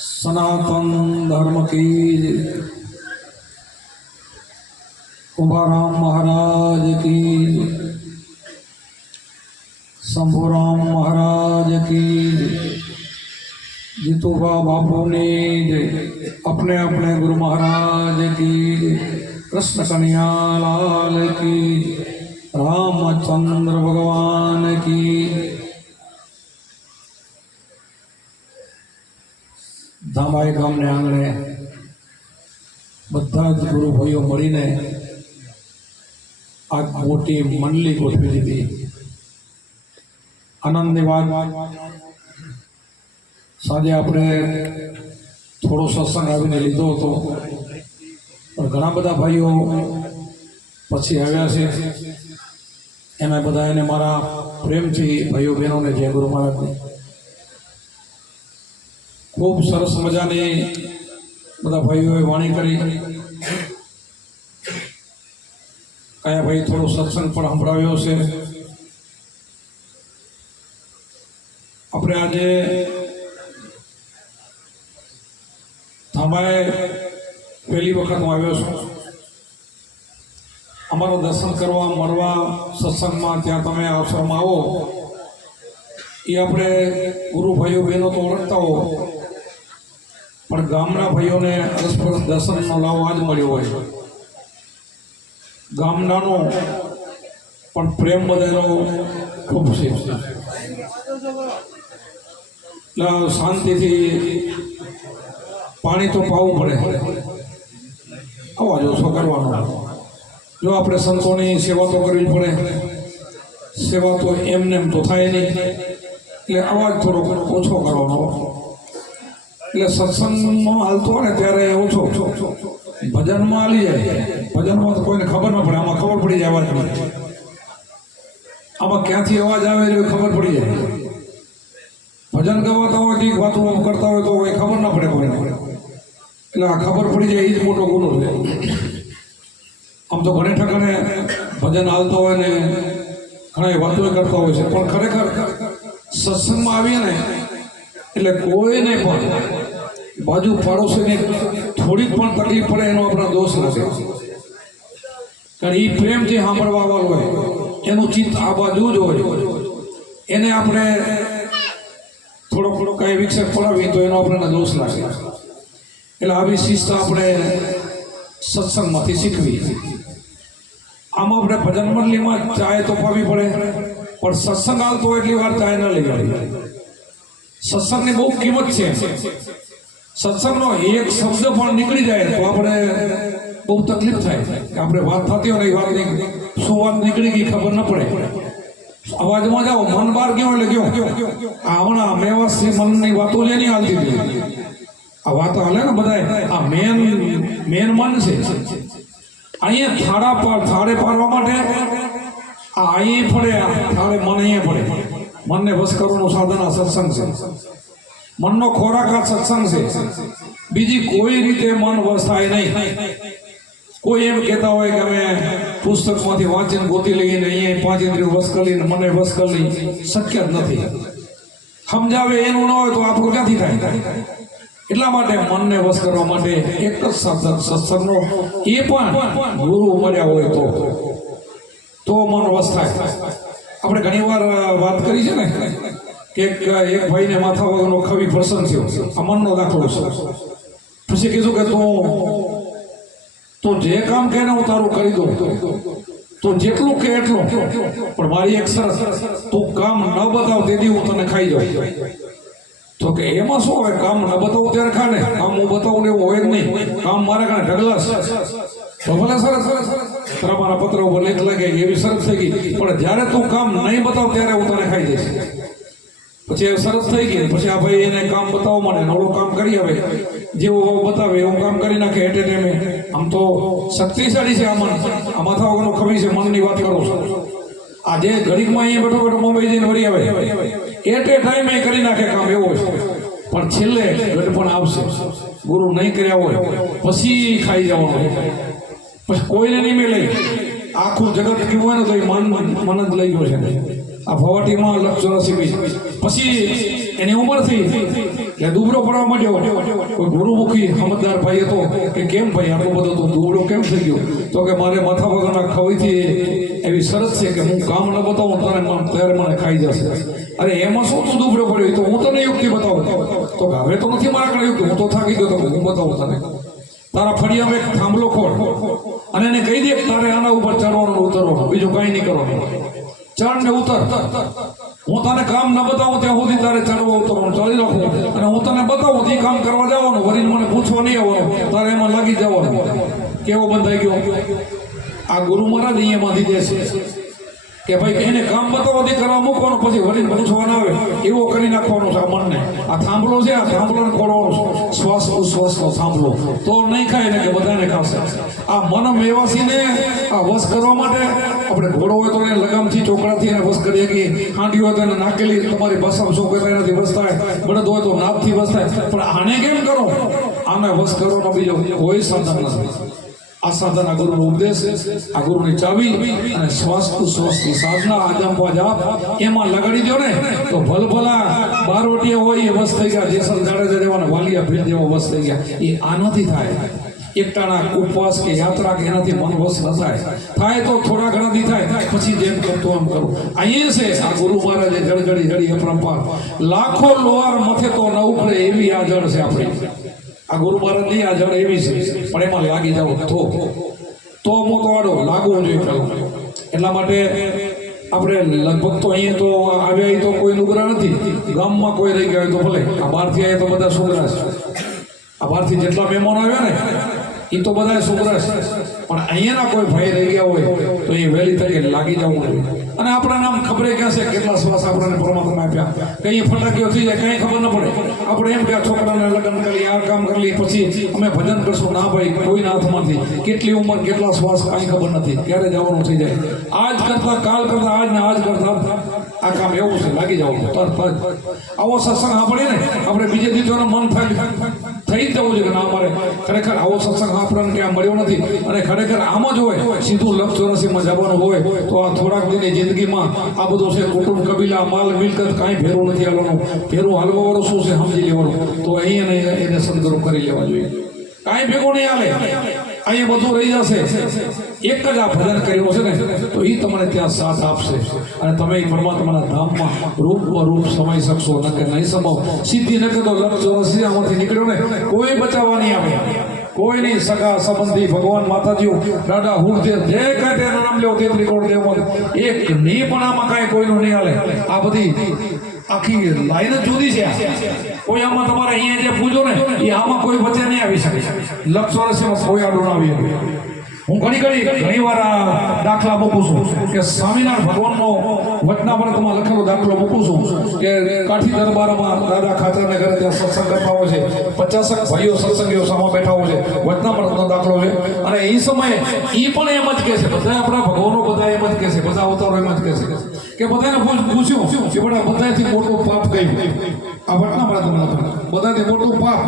सनातन धर्म की कुंभाराम महाराज की शंभुराम महाराज की जितुबा बापू ने अपने अपने गुरु महाराज की कृष्ण कन्हैया लाल की रामचंद्र भगवान की धामाई गामने आंगणे बधा ज गुरु भाईओ मळीने आ मोटी मंडली गोठवी दीधी। आनंदनी वात साजे आपणे थोड़ो सत्संग आवीने लीधो हतो पण घणा बधा भाईओ पछी आव्या छे। एमां बधाने मारा प्रेमथी भाईओ बहनोने जय गुरु महाराजनी। खूब सरस मजानी बधा भाईओए वाणी करी। कया भाई थोड़ो सत्संग पण संभळाव्यो छे। अपने आजे धामाए पहली वखत हूँ आव्यो छुं। अमारो दर्शन करवा मळवा सत्संग में त्यां तमे अवसर में आवो ए आपणे गुरु भाईओ बहनों तो ओळखता हो पण गामना भाईओ ने अरसपरस दर्शन नो लाभ आज मळ्यो होय। गामनानो पण प्रेम बधानो खूब छे। शांति थी पानी तो पावू पड़े। आवा जो शो करवानो जो अपने संतोनी सेवा तो करवी पड़े। सेवा तो एमने तो थाय नहीं એટલે અવાજ થોડો ઓછો કરવાનો। એટલે સત્સંગમાં હાલતો હોય ને ત્યારે ઓછો ભજનમાં હાલી જાય। ભજનમાં તો કોઈને ખબર ન પડે। આમાં ખબર પડી જાય અવાજમાં। આમાં ક્યાંથી અવાજ આવે એ ખબર પડી જાય। ભજન ગવાતા હોય કે વાતો કરતા હોય તો કોઈ ખબર ના પડે કોઈને। એટલે આ ખબર પડી જાય એ જ મોટો ગુનો છે। આમ તો ઘણે ઠકાણે ભજન હાલતો હોય ને ઘણા વાતો કરતા હોય છે પણ ખરેખર સત્સંગમાં આવીએ ને એટલે કોઈને પણ બાજુ પાડોશીને થોડીક પણ તકલીફ પડે એનો આપણા દોષ નથી। કારણ એ પ્રેમથી સાંભળવા વાળો હોય એનું ચિત્ત આ બાજુ જ હોય। એને આપણે થોડો થોડો કઈ વિક્ષેપ પડાવી તો એનો આપણને દોષ લાગે। એટલે આવી શિસ્ત આપણે સત્સંગમાંથી શીખવી। આમ આપણે ભજન મંડળીમાં ચાય તો પાવી પડે પણ સત્સંગ હાલતો એટલી વાર ચાય ન લેવાય। સત્સંગની બહુ કિંમત છે। સત્સંગનો એક શબ્દ પણ નીકળી જાય તો આપણે બહુ તકલીફ થાય કે આપણે વાત થતી હોય ને એ વાતની શું વાત નીકળી ગઈ ખબર ન પડે। અવાજમાં જાઓ મન બહાર ગયો એટલે ગયો। હમણાં મેવાસથી મનની વાતો જ નહીં હાલતી હતી। આ વાતો હાલે ને બધાય આ મેન મન છે। અહીંયા થાળા પર થાળે પાડવા માટે આ અહીં પડે થાળે મન અહીંયા પડે। મનને વશ કરવાનું સાધન આ સત્સંગ છે। મનનો ખોરાક આ સત્સંગ છે। બીજી કોઈ રીતે મન વશ થાય નહીં। કોઈ એમ કહેતા હોય કે અમે પુસ્તકમાંથી વાંચીને ગોતી લઈને અહીંયા પાંચ ઇન્દ્રિયો વશ કરીને મને વશ કરી શક્ય જ નથી। સમજાવે એનું ન હોય તો આપણું ક્યાંથી થાય। એટલા માટે મનને વશ કરવા માટે એક જ સાધન સત્સંગનો એ પણ ગુરુ મળ્યા હોય તો મન વશ થાય। આપણે ઘણી વાર વાત કરી છે ને કે એક ભાઈને માથા વગરનો કવિ પ્રસન્ન થયો। આ મનનો દાખલો છે। પછી કીધું કે તું જે કામ કે ને હું તારું કરી દઉં તો જેટલું કે એટલું પણ મારી એક શરત તું કામ ન બતાવ તેથી હું તને ખાઈ જાઉં। તો કે એમાં શું હોય કામ ન બતાવું ત્યારે ખા ને કામ હું બતાવું ને એવું હોય જ નહીં। કામ મારા કારણે ઢગલાશ તો ભલે સરસ તમારા પત્ર ઉપર લેખ લાગે એવી શરત થઈ ગઈ પણ જ્યારે તું કામ નહીં બતાવ ત્યારે હું તને ખાઈ જઈશ। પછી સરસ થઈ ગઈ પછી આ ભાઈ એને કામ બતાવવા માંડે નવડું કામ કરી આવે જેવું બતાવે એવું કામ કરી નાખે એટ એ ટાઈમે। આમ તો શક્તિશાળી છે આ મન। આ માથા વગરનો ખવી છે મનની વાત કરું છું। આ જે ઘડીકમાં અહીંયા બેઠો બેઠો મુંબઈ જઈને વળી આવે એટ એ ટાઈમે કરી નાખે કામ એવો છે પણ છેલ્લે ગઢપણ આવશે ગુરુ નહીં કર્યા હોય પછી ખાઈ જવાનું। પછી કોઈને નહીં મેલે। આખું જગત કેવું હોય ને તો એ મન જ લઈ ગયો છે। આ ભવાટીમાં લક્ષ 84 પછી એની ઉંમરથી કે દુબળો પડવા માંડ્યો. કોઈ ગુરુમુખી સમજદાર ભાઈ હતો કે કેમ ભાઈ આટલો બધો તું દુબળો કેમ થઈ ગયો? તો કે મારે માથા વગરના ખવાઈથી એવી શરત છે કે હું કામ ન બતાવું ત્યારે મને ખાઈ જશે. અરે એમાં શું તું દુબળો પડ્યો? તો હું તને યુક્તિ બતાવું. તો હવે તો નથી મારા કಡೆ યુક્તિ, હું તો થાકી ગયો. તો હું બતાવું તને. તારા ફળિયામાં એક થાંભલો ખોળ અને એને કહી દે કે તારે આના ઉપર ચડવાનું ઉતરવાનું, બીજું કાંઈ નહીં કરવાનું. ચડ ને ઉતર. હું તને કામ ન બતાવું ત્યાં સુધી તારે ચડવા ઉતરવાનું ચાલી રાખું, અને હું તને બતાવું તે કામ કરવા જવાનું, વરીને મને પૂછવા નહીં આવવાનું, તારે એમાં લાગી જવાનું. કેવો બંધાઈ ગયો? આ ગુરુ મહારાજ અહીંયા બાંધી દેશે કે ભાઈ એને કામ બતાવવાથી કરવા મૂકવાનું, પછી વરીને પૂછવાના આવે એવો કરી નાખવાનો છે આ મનને. આ થાંભલો છે, આ થાંભલોને ખોલવાનો શ્વાસ ઉશ્વાસનો થાંભલો, તો નહીં ખાય ને કે બધાને ખાશે. આ મન મેવાસીને આ વશ કરવા માટે આપણે ઘોડો હોય તો એને લગામથી ચોકડાથી એને વશ કરીએ કે હાંડી હોય તો એને નાખેલી તમારી ભાષામાં શું કહેવાય એનાથી વશ થાય, બળદ હોય તો નાભથી વશ થાય. પણ આને કેમ કરો? આને વશ કરવાનો બીજો કોઈ સાધન નથી. આ સાધન આ ગુરુનો ઉપદેશ, આ ગુરુની ચાવી અને શ્વાસ ઉશ્વાસની સાધના આદમવા જાપ એમાં લગાડી દો ને તો ભલભલા બારવટીયા હોય એ વસ થઈ ગયા, જેસલ જાડેજા જેવાના વાલિયા ભીલ જેવા વસ થઈ ગયા. એ આનાથી થાય. એકટાણા ઉપવાસ કે યાત્રા કે એનાથી મન વશ ન થાય તો થોડા ઘણાથી થાય, પછી જેમ કરતો એમ કરું. અહીંયા છે આ ગુરુ મહારાજે જળજળી જડી અપરંપાર લાખો લોહાર મથે તો ન ઉખડે એવી આ જળ છે આપણી. આ ગુરુ મહારાજની આ જળ એવી છે, પણ એમાં લાગી જાવ તો મોટો આડો લાગવો જોઈએ પેલો. એટલા માટે આપણે લગભગ તો અહીંયા તો આવ્યા તો કોઈ નુગરા નથી, ગામમાં કોઈ રહી ગયા હોય તો ભલે. આ બહારથી આવ્યા તો બધા છોકરા છે. આ બહારથી જેટલા મહેમાનો આવ્યા ને એ તો બધા છોકરા છે, પણ અહીંયાના કોઈ ભાઈ રહી ગયા હોય તો એ વહેલી તકે લાગી જવું જોઈએ. અને આપણા નામ ખબર ક્યાં છે કેટલા શ્વાસ આપણને પરમાત્મા આપ્યા, કઈ ફટાકીઓ થઈ જાય કઈ ખબર ન પડે. આપણે એમ કે આ છોકરાને લગ્ન કરી આ કામ કરી પછી અમે ભજન કરશું. ના ભાઈ, કોઈના હાથમાંથી કેટલી ઉંમર કેટલા શ્વાસ કાંઈ ખબર નથી, ક્યારે જવાનું થઈ જાય. આજ કરતા કાલ કરતા આજ ને આજ કરતા આ કામ એવું છે, લાગી જવું તરત જ. આવો સત્સંગ સાંભળીએ ને આપણે બીજે દી તો મન થાય થઈ જ જવું છે કે ના અમારે ખરેખર આવો સત્સંગ આપણને ક્યાં મળ્યો નથી. અને ખરેખર આમ જ હોય, સીધું લક્ષ ચોરાસીમાં જવાનું હોય તો આ થોડાક દિનની જિંદગીમાં આ બધું છે કુટુંબ કબીલા માલ મિલકત કાંઈ ભેરું નથી હાલવાનું. ભેરું હાલવાવાળું શું છે સમજી લેવાનું. તો અહીંયા એને સદગુરુ કરી લેવા જોઈએ. કાંઈ ભેગું નહીં હાલે, અહીંયા બધું રહી જશે. એક જ આ ભજન કર્યું છે ને તો એ તમને ત્યાં સાથ આપશે અને તમે પરમાત્માના ધામમાં રૂપ સમાઈ શકશો. ન કે નહીં સમાવ સીધી ન કે તો લક્ષ ચોરાસી આમાંથી નીકળ્યો ને કોઈ બચાવવા નહીં આવે. કોઈ નહીં, સગા સંબંધી ભગવાન માતાજીઓ દાદા હુરદેવ જે કાંઈ તેનું નામ લેવો તે ત્રિકોણ દેવ એક નહીં પણ આમાં કાંઈ કોઈનું નહીં હાલે. આ બધી આખી લાઈન જ જુદી છે. કોઈ આમાં તમારે અહીંયા જે પૂજો ને એ આમાં કોઈ વચ્ચે નહીં આવી શકે. લક્ષ વર્ષમાં કોઈ આડું ના આવી. હું ઘણી વાર આ દાખલા મૂકું છું કે સ્વામિનારાયણ ભગવાનનો વચનામૃતમાં લખેલો દાખલો મૂકું છું કે કાઠી દરબારમાં દાદા ખાચરને ઘરે ત્યાં સત્સંગ કરતા હોય છે, 50 ભાઈઓ સત્સંગીઓ સામા બેઠા હોય છે. વચનામૃતનો દાખલો છે. અને એ સમયે એ પણ એમ જ કહે છે, બધા આપણા ભગવાનો બધા એમ જ કહે છે, બધા અવતારો એમ જ કહે છે કે બધાને પૂછ્યું કે બધા બધાથી મોટું પાપ કયું? આ વચનામૃતમાં બધાથી મોટું પાપ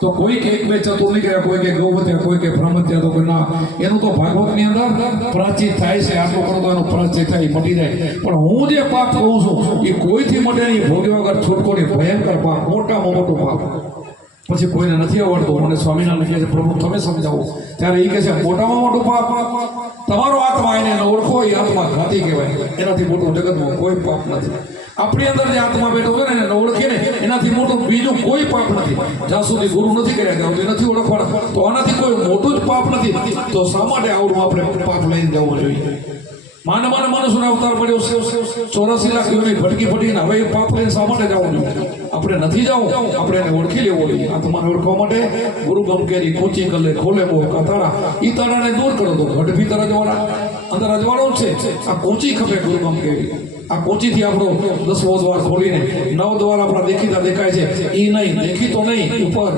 તો કોઈ કે એક બે ચતુર નીકળ્યા, કોઈ કે ગૌવત્યા, કોઈ કે બ્રહ્મત્યા, તો કોઈ ના. એનું તો ભાગવતની અંદર પ્રાચિત થાય છે. આટલું કરો તો એનું પ્રાચિત થાય, મટી જાય. પણ હું જે પાપ કહું છું એ કોઈથી મટે નહીં. ભોગ્યા વગર છૂટકો નહીં. ભયંકર પાપ, મોટામાં મોટું પાપ. પછી કોઈને નથી આવડતું. મને સ્વામિનારાયણ કહે છે પ્રભુ તમે સમજાવો. ત્યારે એ કહે છે મોટામાં મોટું પાપ તમારો આત્મા એને ઓળખો, એ આત્મા ઘાતી કહેવાય. એનાથી મોટું જગતમાં કોઈ પાપ નથી. આપણી અંદર જે આત્મા બેઠો છે ને એને ઓળખીને એનાથી મોટું બીજું કોઈ પાપ નથી. જ્યાં સુધી ગુરુ નથી કર્યા ત્યાં સુધી નથી ઓળખવાના. તો આનાથી કોઈ મોટું જ પાપ નથી. તો શા માટે આવડું આપણે પાપ લઈને જવું જોઈએ? માણસોને અવતાર પડ્યો 84 લાખ યોની ભટકીને હવે એ પાપ લઈને શા માટે જવું જોઈએ? આપણે નથી જવું, આપણે એને ઓળખી લેવો જોઈએ. આત્માને ઓળખવા માટે ગુરુ ગમકેરી કોચી કલે ખોલે બહુ તારા એ તારાને દૂર કરો તો ઘટ ભીતર અજવાળા અંદર અજવાળો જ છે. આ કોચી ખપે ગુરુ ગમકેરી. આ કોચીથી આપણો 10મો દ્વાર ખોલીને 9 દ્વાર આપણા દેખીતા દેખાય છે. એ નહીં દેખીતો નહીં, ઉપર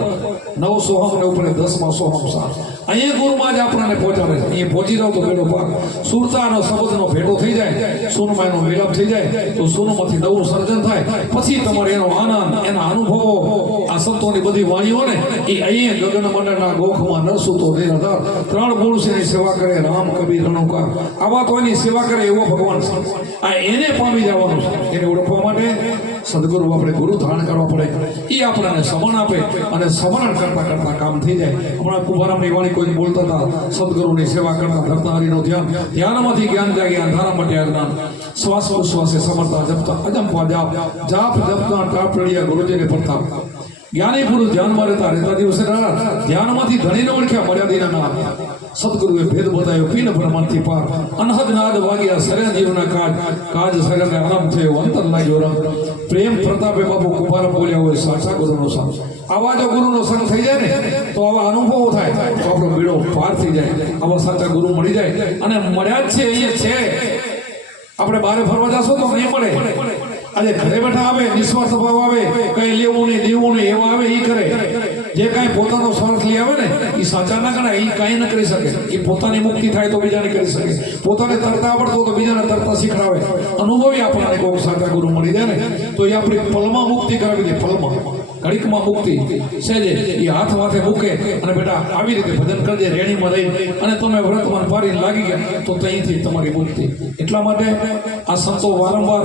9 સોહમ ને ઉપર 10માં સોહમ સાર. અહીંયા ગુરુમાં જ આપણને પહોંચાડે છે. અહીંયા પહોંચી જાવ તો ભેટો પાક સુરતાનો શબ્દનો ભેટો થઈ જાય, સોનમાં એનો મિલાપ થઈ જાય તો સોનમાંથી નવું સર્જન થાય. પછી તમારે એનો આનંદ, એના અનુભવો, આ સંતોની બધી વાણીઓ ને એ અહીંયા ગગન મંડળના ગોખમાં નરસુતો નિરાધાર 3 પુરુષની સેવા કરે રામ કબીર રણુકા. આવા તો એની સેવા કરે એવો ભગવાન છે. આ એને પામી જવાનું છે. એને ઓળખવા માટે સદગુરુ આપણે ગુરુ ધારણ કરવા પડે, એ આપણને સમરણ આપે અને સમરણ કરતા કરતા કામ થઈ જાય. હમણાં કુંભારામની વાણી કોઈ બોલતા હતા, સદગુરુની સેવા કરતા ધરતા હરિનું ધ્યાન, ધ્યાનમાંથી જ્ઞાન જાગે, અંધારા માટે અજ્ઞાન, શ્વાસ ઉશ્વાસે સમરતા જપતા અજંપા જાપ, જાપ જપતા ટાપ રળિયા ગુરુજીને પ્રતાપ. જ્ઞાની પુરુષ ધ્યાનમાં રહેતા રહેતા દિવસે ધ્યાનમાંથી ધણીને ઓળખ્યા મર્યાદિના નામ. સદગુરુએ ભેદ બતાવ્યો પીન બ્રહ્માંડથી પાર, અનહદ નાદ વાગ્યા સર્યા જીવના કાજ, કાજ સર્યાને આરામ થયો અંતર લાગ્યો રંગ. પ્રેમ પ્રતાપે બાપુ કુંભારામ બોલ્યા હોય સાચા ગુરુનો સંગ. આવા જો ગુરુનો સંગ થઈ જાય ને તો આવા અનુભવો થાય તો આપણો બીડો પાર થઈ જાય. આવા સાચા ગુરુ મળી જાય અને મળ્યા જ છે, અહીંયા છે. આપણે બહાર ફરવા જશો તો નહીં મળે. આજે ઘરે બેઠા આવે, નિસ્વાર્થ ભાવ આવે, કઈ લેવું નહીં દેવું નહીં એવા આવે, એ કરે. જે કાંઈ પોતાનો સ્વાર્થ લઈ આવે ને એ સાચા ના ગણાય, એ કાંઈ ન કરી શકે. એ પોતાની મુક્તિ થાય તો બીજાને કરી શકે, પોતાને તરતા આવડતો તો બીજાને તરતા શીખડાવે. અનુભવી આપણને કોઈ સાચા ગુરુ મળી જાય ને તો એ આપણી પલમાં મુક્તિ કરાવી દે. પલમાં ઘડીકમાં મુક્તિ સહેજે એ હાથ માથે મૂકે અને બેટા આવી રીતે ભજન કરજે રેણીમાં રહી અને તમે વ્રતમાં પારીને લાગી ગયા તો ત્યાંથી તમારી મુક્તિ. એટલા માટે આ સંતો વારંવાર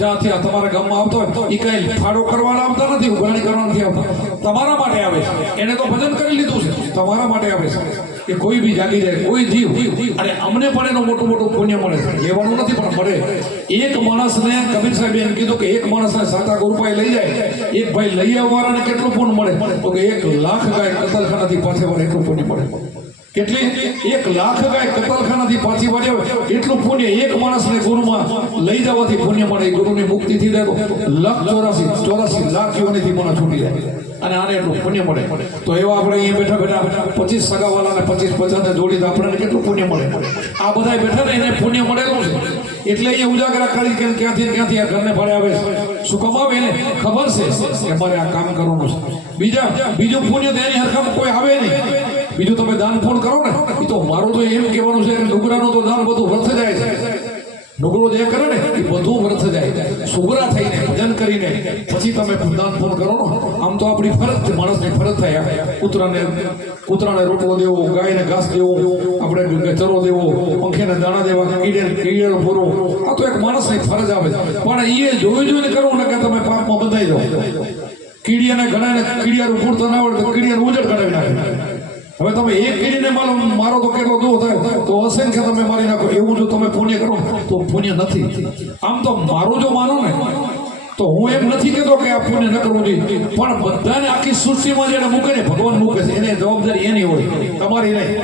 જ્યાંથી આ તમારા ગામમાં આવતો હોય એ કઈ ફાળો કરવાના આવતા નથી, ઉઘરાણી કરવા નથી આવતા, તમારા માટે આવે છે. એને તો ભજન કરી લીધું છે, તમારા માટે આવે છે. એ કોઈ બી જાગી જાય, કોઈ જીવ, અને અમને પણ એનું મોટું મોટું પુણ્ય મળે છે. કહેવાનું નથી પણ મળે. એક માણસને કબીર સાહેબે એમ કીધું કે એક માણસને સાચા ગુરુપાઈ લઈ જાય, એક ભાઈ લઈ આવવાને કેટલું પુણ્ય મળે? તો કે 1 લાખ ગાય કતલખાનાથી પાછી વળે એટલું પુણ્ય મળે. કેટલી? 1 લાખ ગાય કતલખાનાથી પાછી વળે એટલું પુણ્ય એક માણસને ગુરુમાં લઈ જવાથી પુણ્ય મળે. ગુરુની મુક્તિ થઈ જાય તો 1,84 લાખ યોનિથી મને છૂટી જાય અને આને એટલું પુણ્ય મળે. તો એવા આપણે અહીંયા બેઠા બેઠા 25 સગાવાલાને 25-50 જોડી તો આપણને કેટલું પુણ્ય મળે? આ બધા બેઠા ને એને પુણ્ય મળેલું છે એટલે એ ઉજાગરા કરી કે ક્યાંથી આ ઘરને ભાડે આવે. શું કમાવે એને ખબર છે કે અમારે આ કામ કરવાનું છે. બીજું પુણ્ય તો એની હરખામાં કોઈ આવે નહીં. બીજું તમે દાન પૂર્ણ કરો ને એ તો મારું તો એમ કહેવાનું છે કે નુગરાનું તો દાન બધું વ્યર્થ જાય છે. નુગરો જે કરે ને એ બધું વ્યર્થ જાય. સુગરા થઈને ભજન કરીને પછી તમે દાન પૂર્ણ કરો ને, આમ તો આપણી ફરજ છે, માણસની ફરજ થાય. કૂતરાને રોટલો દેવો, ગાયને ઘાસ દેવો, આપણે ચરો દેવો, પંખીને દાણા દેવા, કીડેનો પૂરો, આ તો એક માણસની ફરજ આવે. પણ એ જોઈને કરવું ને કે તમે પાપમાં બંધાઈ જાઓ. કીડિયાને ઘણાને કીડિયાનું પૂરતા ના આવડે તો કીડિયાનું ઉજળ કરાવી નાખે. હવે તમે એક કીડીને મારો તો કેટલો દુઃખ થાય તો અસંખ્ય તમે મારી નાખો. એવું જો તમે પુણ્ય કરો તો પુણ્ય નથી. આમ તો મારું જો માનો ને તો હું એમ નથી કહેતો કે આ પુણ્ય ન કરવું જોઈએ, પણ બધાને આખી સૃષ્ટિમાં જેને મૂકે ને ભગવાન મૂકે છે, એને જવાબદારી એની હોય, તમારી નહીં.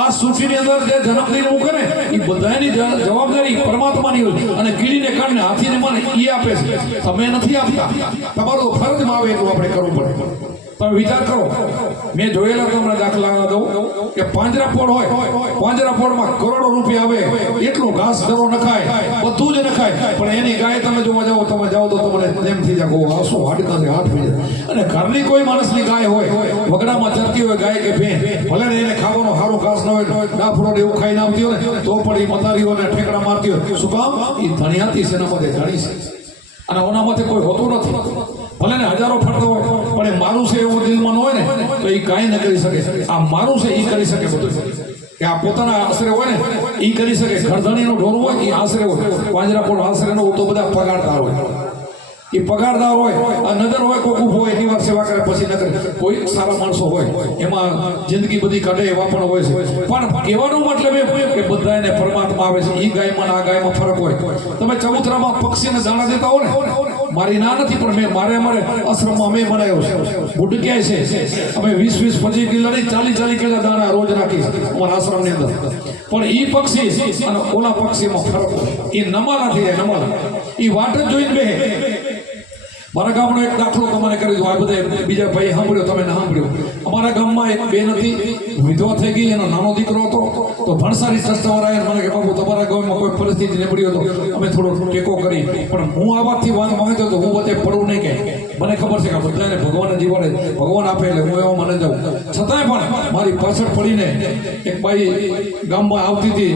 આ સૃષ્ટિની અંદર જે જન્મદિન મૂકે ને એ બધાની જવાબદારી પરમાત્માની હોય. અને કીડીને કારણે હાથીને મને એ આપે છે, તમે નથી આપતા. તમારું તો ફરજમાં આવે એટલું આપણે કરવું પડે. તમે વિચાર કરો, મેં જોયેલા તમને દાખલા દઉં કે પાંજરાપોળ હોય, પાંજરાપોળમાં કરોડો રૂપિયા આવે એટલું ઘાસ ધરો નખાય, બધું જ નખાય, પણ એની ગાય તમે જોવા જાઓ તો તમને એમ થઈ જાય આ શું હાડકા છે, હાથ થઈ જાય. અને ઘરની કોઈ માણસની ગાય હોય, વગડામાં ચરતી હોય ગાય કે ભેં, ભલે ને એને ખાવાનું સારું ઘાસ ન હોય, ડાફડો એવું ખાઈને આવતી હોય ને તો પણ એ મતારીઓને ઠેકડા મારતી હોય. શું કામ? એ ધણિયાતી છે, એના માટે ધણી છે અને ઓના માટે કોઈ હોતું નથી. ભલે ને હજારો ફરતો હોય પણ એ મારું છે એવું દિલમાં હોય ને તો એ કાંઈ ન કરી શકે. આ મારું છે એ કરી શકે બધું. કે આ પોતાના આશરે હોય ને એ કરી શકે. ઘરધણીનો ઢોર હોય એ આશરે હોય, પાંજરાપોળ આશરે નો તો બધા પગારદાર હોય. એ પગારદાર હોય, આ નજર હોય, કોઈ ઊભો હોય એની વાર સેવા કરે પછી ન કરે. કોઈ સારા માણસો હોય એમાં જિંદગી બધી કાઢે એવા પણ હોય છે. પણ કહેવાનો મતલબ એ કે બધા એને પરમાત્મા આવે છે. એ ગાયમાં આ ગાયમાં ફરક હોય. તમે ચબૂતરામાં પક્ષીને દાણા દેતા હો ને, મારી ના નથી પણ મારે આશ્રમમાં અમે બનાવ્યો છે. બુડ ક્યાંય છે અમે 20-25 કિલો નહીં 40 કિલો દાણા રોજ રાખી અમારા આશ્રમની અંદર. પણ એ પક્ષી અને ઓલા પક્ષીમાં ફરક હોય. એ નમાલા થઈ જાય, નમાલા. એ વાટ જ જોઈને બે. મારા ગામનો એક દાખલો તમારે કરી દો. આ બધા બીજા ભાઈ સાંભળ્યો, તમે ના સાંભળ્યો. અમારા ગામમાં એક બેન હતી, વિધવા થઈ ગઈ, એનો નાનો દીકરો હતો. તો ભણસારી ટ્રસ્ટવાળા આવ્યા મને કે બાબુ તમારા ગામમાં કોઈ પરિસ્થિતિ નીકળી હતો, અમે થોડો ટેકો કરી. પણ હું આ વાતથી વાત માંગતો હતો, હું બધે પડું નહીં કે મને ખબર છે કે બધાને ભગવાનને જીવને ભગવાન આપે એટલે હું એવા મને જાઉં. છતાંય પણ મારી પાછળ પડીને એક બાઈ ગામમાં આવતી હતી,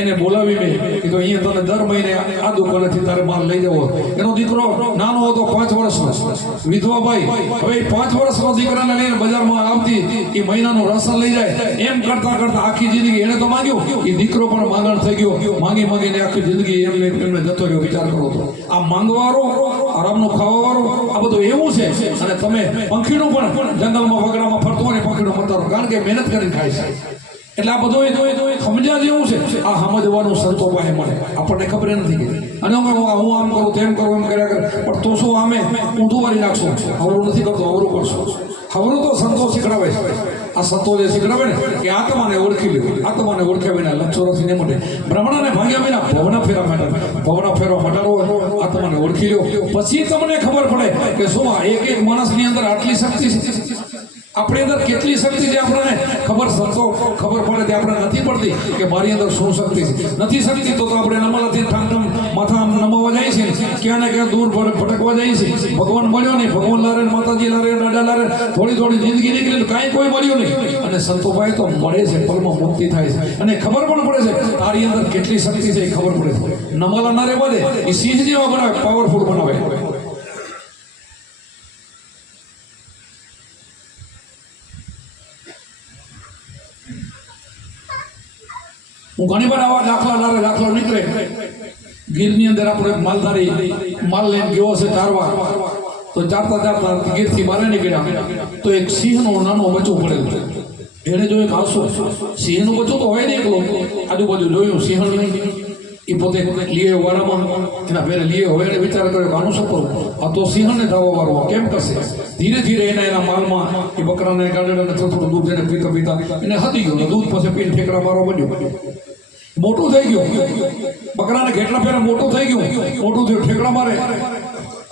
એને બોલાવી મેં કીધું અહીંયા તને દર મહિને આ દુકાનેથી તારે માલ લઈ જવો. એનો દીકરો નાનો હતો, 5 વર્ષનો, વિધવા ભાઈ. હવે 5 વર્ષનો દીકરાને લઈને બજારમાં આવતી, એ મહિનાનું રાશન લઈ જાય. જાય એમ કરતા કરતા આખી જિંદગી એને તો માંગ્યું, એ દીકરો પણ માંગણ થઈ ગયો, માંગી માંગીને આખી જિંદગી એમને જતો રહ્યો. વિચાર કરો તો આ માંગવાળો, આરામનું ખાવાવાળો, આ બધું એવું છે. અને તમે પંખીનું પણ જંગલમાં વગડામાં ફરતો હોય ને પંખીનું મરતા, કારણ કે મહેનત કરીને ખાય છે. એટલે આ બધું સમજ્યા જેવું છે. આ સમજવાનું સંતો પાસે મળે, આપણને ખબર નથી. અને હું આમ કરું તેમ કરું એમ કર્યા કરે, પણ તો શું આમે ઊંધું વાળી નાખશો. હવરું નથી કરતો, હવરું કરશો. હવરું તો સંતો શીખડાવે છે. આ સંતો જે શીખડાવે ને કે આત્માને ઓળખી લે, આત્માને ઓળખ્યા વિના લક્ષો નથી ને માટે બ્રહ્મણાને ભાગ્યા વિના ભવના ફેરા મટાડવો, આત્માને ઓળખી લો, પછી તમને ખબર પડે કે શું એક એક માણસની અંદર આટલી શક્તિ છે. આપણી અંદર કેટલી શક્તિ છે આપણને ખબર પડે તે આપણે નથી પડતી કે મારી અંદર શું શક્તિ છે. નથી શક્તિ તો આપણે નમાલાથી ઠામ માથા નમાવા જાય છે, ક્યાં ને ક્યાં દૂર ભટકવા જાય છે. ભગવાન મળ્યો નહીં, ભગવાન લારે, માતાજી લારે, દાદા લારે થોડી જિંદગી નીકળી, કાંઈ કોઈ મળ્યું નહીં. અને સંતોભાઈ તો મળે છે, પલમાં મુક્તિ થાય છે. અને ખબર પણ પડે છે તારી અંદર કેટલી શક્તિ છે એ ખબર પડે છે. નમાલા ના રહેવા દે, એ સિંહ જેવા બનાવે, પાવરફુલ બનાવે. હું ઘણી વાર આવા દાખલા નીકળે. ગીરની અંદર આપણે માલધારી માલ લઈને ગયો છે ચારવા, તો ચારતા ગીરથી મારે નીકળ્યા તો એક સિંહનું નાનું બચ્ચું પડેલું. એને જો એક આવશો, સિંહનું બચ્ચું તો હોય ને એકલો, આજુબાજુ જોયું સિંહ નહીં, એ પોતે લીએ વાળામાં એના પહેરે લીએ હોય. એને વિચાર કર્યો કે આનું શું કરું, આ તો સિંહને ધાવા વાળવા કેમ કરશે. ધીરે ધીરે એના માલમાં એ બકરાને ગાડેડાને થોડું દૂધ એને પીતા એને હતી ગયું. દૂધ પછી પીને ઠેકડા મારવા બન્યું, મોટું થઈ ગયું. બકરાને કેટલા ફેરા મોટું થઈ ગયું, મોટું થયું, ઠેકડા મારે.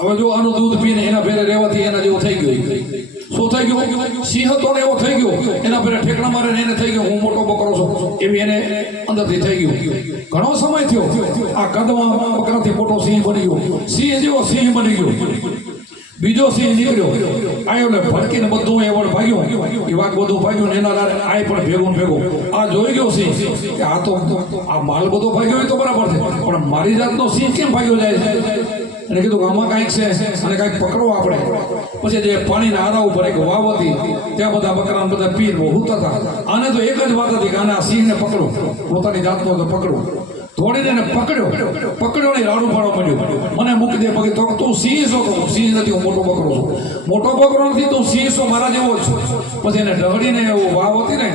હવે જો આનું દૂધ પીને એના ફેરે રહેવાથી એના જેવું થઈ ગયું. શું થઈ ગયું? સિંહ તો એવો થઈ ગયો, એના ફેરે ઠેકડા મારે ને એને થઈ ગયું હું મોટો બકરો છું, એવી એને અંદરથી થઈ ગયું. ઘણો સમય થયો, આ કદમાં બકરાથી મોટો સિંહ બની ગયો, સિંહ જેવો સિંહ બની ગયો. બીજો સિંહ નીકળ્યો, આયો ને ભડકીને બધું એવડ ભાગ્યો, એ વાઘ બધું ભાગ્યું ને એના લારે આય પણ ભેગો. આ જોઈ ગયો સિંહ કે આ તો આ માલ બધો ભાગ્યો હોય તો બરાબર છે, પણ મારી જાતનો સિંહ કેમ ભાગ્યો જાય છે. એને કીધું કે આમાં કાંઈક છે અને કાંઈક પકડો આપણે. પછી જે પાણીના આરા ઉપર એક વાવ હતી, ત્યાં બધા બકરાને બધા પીને હુતા હતા. આને તો એક જ વાત હતી કે આને આ સિંહને પકડો, પોતાની જાતનો તો પકડો. થોડીને એને પકડ્યો ને રાડું પાડવા માંડ્યો, મને મૂકી દે પગે. તો તું સિંહ છો? તો સિંહ નથી, હું મોટો બકરો છું. મોટો બકરો નથી, તું સિંહ છો, મારા જેવો જ. પછી એને ઢગડીને એવું વાવ હતી ને,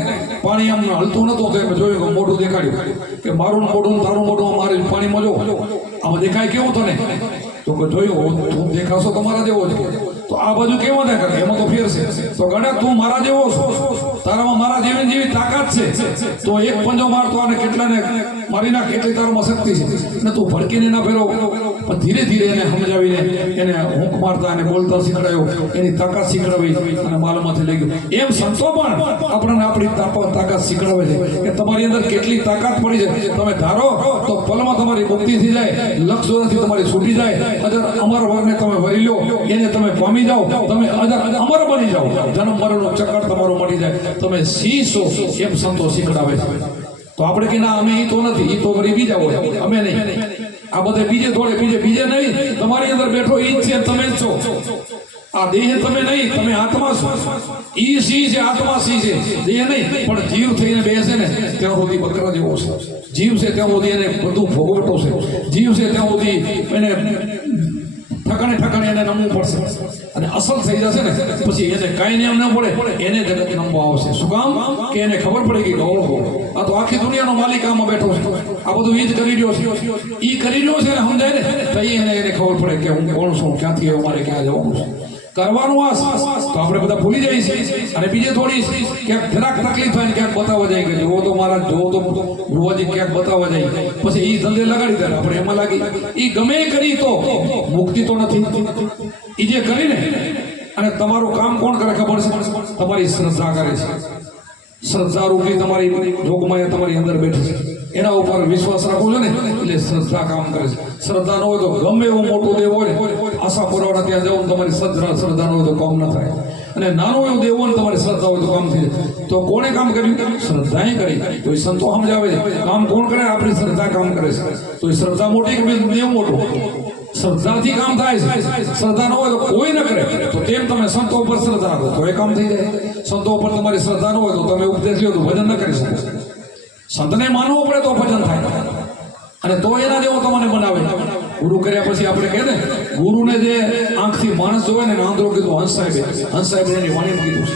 પાણી આમ હલતું નતું, તો એમ જોયું કે મોઢું દેખાડ્યું કે મારું મોઢું તારું મોઢું મારી પાણીમાં જો આમાં દેખાય કેવું તને. તો કે જોયું તું દેખાશો તો મારા જેવો જ. તો આ બાજુ કેવો દેખાય, એમાં તો ફેર છે. તો ગણે તું મારા જેવો છો, તારામાં મારા જેવી તાકાત છે. તો એક પંજો મારતો અને કેટલાને મારી નાખ, એટલી તારામાં શક્તિ છે. ને તું ભડકીને ના ફેરો, પણ ધીરે ધીરે એને સમજાવીને એને હુંક મારતા અને બોલતા શીખડાયો, એની તાકાત શીખડાવી અને માલમાંથી લઈ ગયો. એમ સંતો પણ આપણને આપણી તાકાત શીખડાવે છે કે તમારી અંદર કેટલી તાકાત પડી છે. તમે ધારો તો પલમાં તમારી મુક્તિ થઈ જાય, લક્ષ વર્ષથી તમારી છૂટી જાય. અજર અમર વર્ગને તમે વરી લો, એને તમે પામી જાઓ, તમે અજર અમર બની જાઓ, જન્મ મરણનું ચક્કર તમારું મળી જાય. તમે શીશો એમ સંતો શીખડાવે છે. તો આપણે કે ના અમે એ તો નથી, એ તો વળી બીજા હોય, અમે નહીં. આ બધે બીજે બીજે નહીં. તમારી અંદર બેઠો ઈ જ છે, તમે જ છો. આ દેહ તમે નહીં, તમે આત્મા છો. ઈ સિંહ છે, આત્મા સિંહ છે, દેહ નહીં. પણ જીવ થઈને બેસે ને ત્યાં સુધી બકરા જેવો છે. જીવ છે ત્યાં સુધી એને બધું ભોગવટો છે. જીવ છે ત્યાં સુધી એને ઠકાણે એને નમવું પડશે. અને અસલ થઈ જશે ને પછી એને કાંઈ એમ ન પડે, એને જગત નમવા આવશે. શું કામ? કે એને ખબર પડે કે ઓળખો આ તો આખી દુનિયાનો માલિક આમાં બેઠો છે, આ બધું ઈ જ કરી રહ્યો છે. ઈ કરી રહ્યો છે ને સમજાય ને તો એને ખબર પડે કે હું કોણ છું, ક્યાંથી આવ્યો, મારે ક્યાં જવાનું છે. કરવાનું આ તો આપણે બધા ભૂલી જઈએ છીએ. અને બીજે થોડી ક્યાંક જરાક તકલીફ થાય ને ક્યાંક બતાવવા જાય કે જોવો તો મારા જોવો તો ગુરુવાજી ક્યાંક બતાવવા જાય, પછી એ ધંધે લગાડી દે, આપણે એમાં લાગી. એ ગમે કરી તો મુક્તિ તો નથી. એ જે કરીને અને તમારું કામ કોણ કરે ખબર છે? તમારી શ્રદ્ધા કરે છે. શ્રદ્ધા રૂપી તમારી જોગમાયા તમારી અંદર બેઠી છે, એના ઉપર વિશ્વાસ રાખવો છો ને એટલે શ્રદ્ધા કામ કરે છે. શ્રદ્ધા ન હોય તો ગમે એવું મોટું દેવ હોય ને, આશા પુરાવાના ત્યાં જવું, તમારી શ્રદ્ધા ન હોય તો કામ ન થાય. અને નાનું એવું દેવ હોય ને તમારી શ્રદ્ધા હોય તો કામ થઈ જાય. તો કોણે કામ કર્યું? શ્રદ્ધાએ કરી. તો એ સંતો સમજાવે છે કામ કોણ કરે? આપણી શ્રદ્ધા કામ કરે છે. તો એ શ્રદ્ધા મોટી કે દેવ મોટો? શ્રદ્ધાથી કામ થાય છે. શ્રદ્ધા ન હોય તો કોઈ ન કરે. તો તેમ તમે તમે સંતો ઉપર શ્રદ્ધા રાખો તો એ કામ થઈ જાય. સંતો ઉપર તમારી શ્રદ્ધા ન હોય તો તમે ઉપદેશ લ્યો તો ભજન ન કરી શકો. સંતને માનવું પડે તો ભજન થાય, અને તો એના જેવો તમને બનાવે. ગુરુ કર્યા પછી આપણે કહે ને, ગુરુને જે આંખથી માણસ જોવે ને આંધળો કીધું હંસ સાહેબ એની વાણીમાં કીધું છે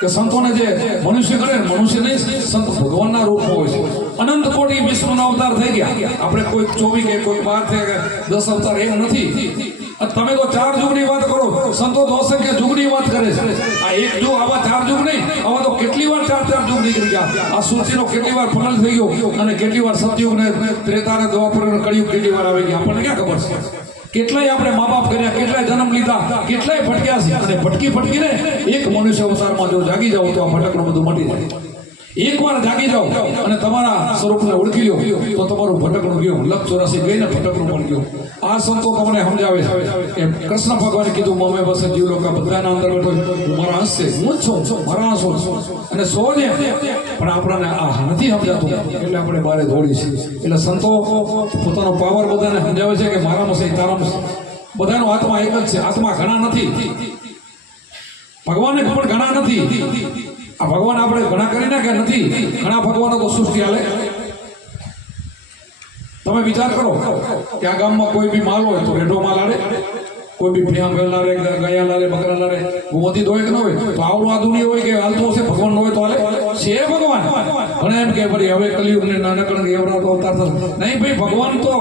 કે સંતોને જે મનુષ્ય કરે ને, મનુષ્ય નહીં, સંત ભગવાનના રૂપમાં હોય છે. અનંત કોટી વિષ્ણુના અવતાર થઈ ગયા. આપણે કોઈ 24 કે કોઈ 12 કે 10 અવતાર એમ નથી. તમે તો 4 યુગની વાત કરો, સંતો તો અસંખ્ય યુગની વાત કરે છે. આ એક યુગ, આવા 4 યુગ નહીં, આવા તો કેટલી વાર 4 યુગ નીકળી ગયા. આ સૃષ્ટિનો કેટલી વાર ફનલ થઈ ગયો, અને કેટલી વાર સતયુગ ને ત્રેતા ને દ્વાપર ને કળિયુગ કેટલી વાર આવી ગયા, આપણને ક્યાં ખબર છે. કેટલાય આપણે મા બાપ કર્યા, કેટલાય જન્મ લીધા, કેટલાય ભટક્યા છે. અને ભટકીને એક મનુષ્ય અવતારમાં જો જાગી જાઓ તો આ ભટકનું બધું મટી જાય. એકવાર જાગી જાઓ અને તમારા સ્વરૂપને ઓળખી લો તો તમારું ભટકનું ગયું, લખ 84 ગઈને ભટકનું પણ ગયું. આ સંતો તમને સમજાવે છે કે કૃષ્ણ ભગવાને કીધું, મમે બસ જીવ લોકો બધાના અંદર બેઠો, હું મારા અંશ છે, હું જ છું, મારા અંશ અને સો ને. પણ આપણને આ નથી સમજાતું એટલે આપણે બારે દોડી છે. એટલે સંતો પોતાનો પાવર બધાને સમજાવે છે કે મારામાં છે, તારામાં છે. બધાનો આત્મા એક જ છે. આત્મા ઘણા નથી, ભગવાને પણ ઘણા નથી. આ ભગવાન આપણે ઘણા કરી નાખ્યા નથી. ઘણા ભગવાનો તો સૃષ્ટિ હાલે. તમે વિચાર કરો કે આ ગામમાં કોઈ બી માલ હોય તો રેઢો માલ હાલે, કોઈ બી ભેં લારે, ગયા લારે, બકરા લારે, ગોમતી દોય કે ન હોય તો આવડું આ દુનિયા હોય કે હાલતું હશે. ભગવાન ન હોય તો હાલે છે ભગવાન. ઘણા એમ કે ભાઈ હવે કલિયુગ ને નાનકડા એવડા તો અવતાર થશે. નહીં ભાઈ, ભગવાન તો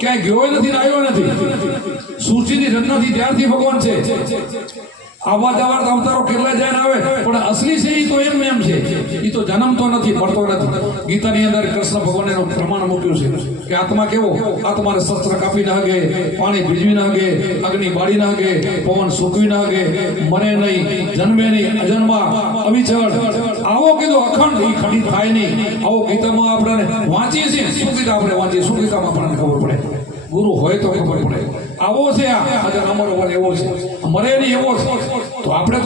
ક્યાંય ગયો નથી ને આવ્યો નથી. સૃષ્ટિની રચનાથી ત્યારથી ભગવાન છે. આવા જવાર અવતારો કેટલા જાય આવે, પણ અસલી છે એ તો એમ છે. એ તો જન્મતો નથી, પડતો નથી. ગીતાની અંદર કૃષ્ણ ભગવાને એનું પ્રમાણ મૂક્યું છે કે આત્મા કેવો, આત્માને શસ્ત્ર કાપી ના હગે, પાણી ભીજવી ના હગે, અગ્નિ બાળી ના હગે, પવન સૂકવી ના હગે, મરે નહીં, જન્મે નહીં, અજન્મા, અવિચળ. આવો કીધું અખંડ, એ ખંડિત થાય નહીં. આવો ગીતામાં આપણે વાંચીએ છીએ. શું ગીતા આપણે વાંચીએ, શું ગીતામાં આપણને ખબર પડે? ગુરુ હોય તો ખબર પડે. આવો છે આજે અમારો વર એવો છે, મરે નહીં એવો છે. તો આપણે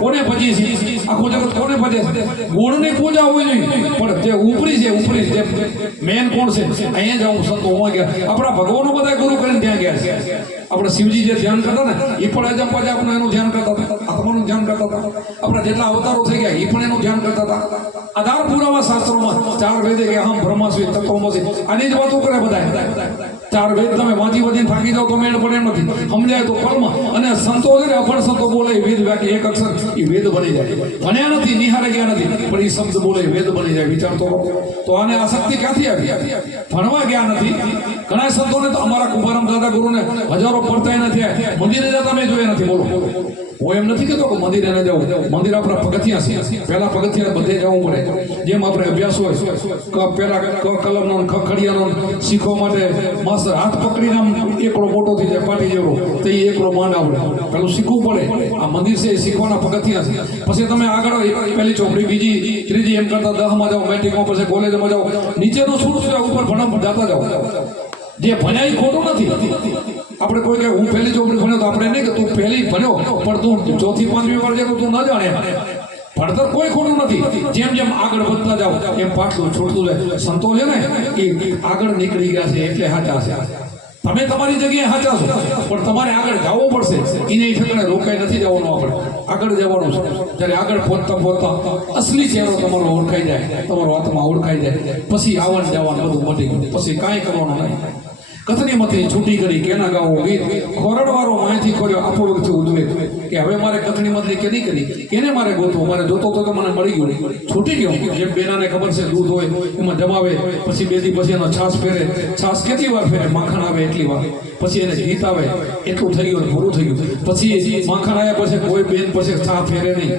કોને ભજીએ છીએ? આખું જગત કોને ભજે છે? ગુણની પૂજા હોવી જોઈએ, પણ જે ઉપરી છે, જે મેન કોણ છે, અહીંયા જાઉં સંતો હોવા ગયા. આપણા ભગવાનો બધા ગુરુ કરીને ત્યાં ગયા છે. આપણે શિવજી જે ધ્યાન કરતા ને એ પણ અજબ પછી આપણે એનું ધ્યાન કરતા હતા, આત્માનું ધ્યાન કરતા હતા. આપણા જેટલા અવતારો થઈ ગયા એ પણ એનું ધ્યાન કરતા હતા. આધાર પુરાવા શાસ્ત્રોમાં 4 વેદે કે અહમ બ્રહ્માસ્મિ તત્વમસી, આની જ વાતો કરે બધા. 4 વેદ તમે વાંચી થાકી જાઓ તો મેળ પડે એમ નથી. સમજાય તો કર્મ. અને સંતો છે ને, અભણ સંતો બોલે વેદ વાક્ય એક અક્ષર એ વેદ બની જાય. ભણ્યા નથી, નિહારે ગયા નથી, પણ એ શબ્દ બોલે વેદ બની જાય. વિચાર તો આને આ શક્તિ ક્યાંથી આવી? ભણવા ગયા નથી. ઘણા સંતોને તો અમારા કુંભારામ દાદા ગુરુને હજારો પડતા નથી, મંદિરે જતા મેં જોયા નથી. બોલો, હું એમ નથી કહેતો કે મંદિરે ન જવું. મંદિર આપણા પગથિયા છે. પહેલા પગથિયા બધે જવું પડે. જેમ આપણે અભ્યાસ હોય, પેલા કલમનો, ખડિયાનો શીખવા માટે માસ્ટર હાથ પકડીને એકડો મોટો થઈ જાય, પાટી જેવો, તો એ એકડો માંડ આવડે. પેલું શીખવું પડે. આ મંદિર છે એ શીખવાના પગથિયા છે. પછી તમે આગળ પહેલી ચોપડી, બીજી, ત્રીજી એમ કરતા 10માં જાઓ, મેટ્રિકમાં, પછી કોલેજમાં જાઓ, નીચેનું શું છે ઉપર ભણવા જતા જાઓ. જે ભણ્યા એ ખોટું નથી. આપણે કોઈ કહે હું પહેલી ચોપડી ભણ્યો તો આપણે નહીં કે તું પહેલી ભણ્યો પણ તું 4થી 5મી વાર જાય તો તું ન જાણે. ભણતર કોઈ ખોટું નથી. જેમ જેમ આગળ વધતા જાઓ એમ પાછું છોડતું જાય. સંતો છે ને એ આગળ નીકળી ગયા છે એટલે સાચા છે. તમે તમારી જગ્યાએ સાચા છો, પણ તમારે આગળ જવું પડશે. એને ઠેકાણે રોકાઈ નથી જવાનું, આપણે આગળ જવાનું છે. જ્યારે આગળ પહોંચતા અસલી ચહેરો તમારો ઓળખાઈ જાય, તમારો આત્મા ઓળખાઈ જાય, પછી આવવાનું જવાનું બધું મટી ગયું. પછી કાંઈ કરવાનું નહીં. કથની મથી છૂટી કરી કેના ગાવું ગીત, ખોરડવાળો માહિતી ખોર્યો આપોથી ઉજવે કે હવે મારે કથની મતલી કેની કરી, કેને મારે ગોતવું? મારે જોતો તો મને મળી ગયું, છૂટી ગયો. જેમ બેનાને ખબર છે દૂધ હોય એમાં જમાવે, પછી 2 દી પછી એનો છાશ ફેરે. છાશ કેટલી વાર ફેરે? માખણ આવે એટલી વાર. પછી એને ગીત આવે એટલું થઈ ગયું, પૂરું થઈ ગયું. પછી માખણ આવ્યા પછી કોઈ બેન પછી ચા ફેરે નહીં.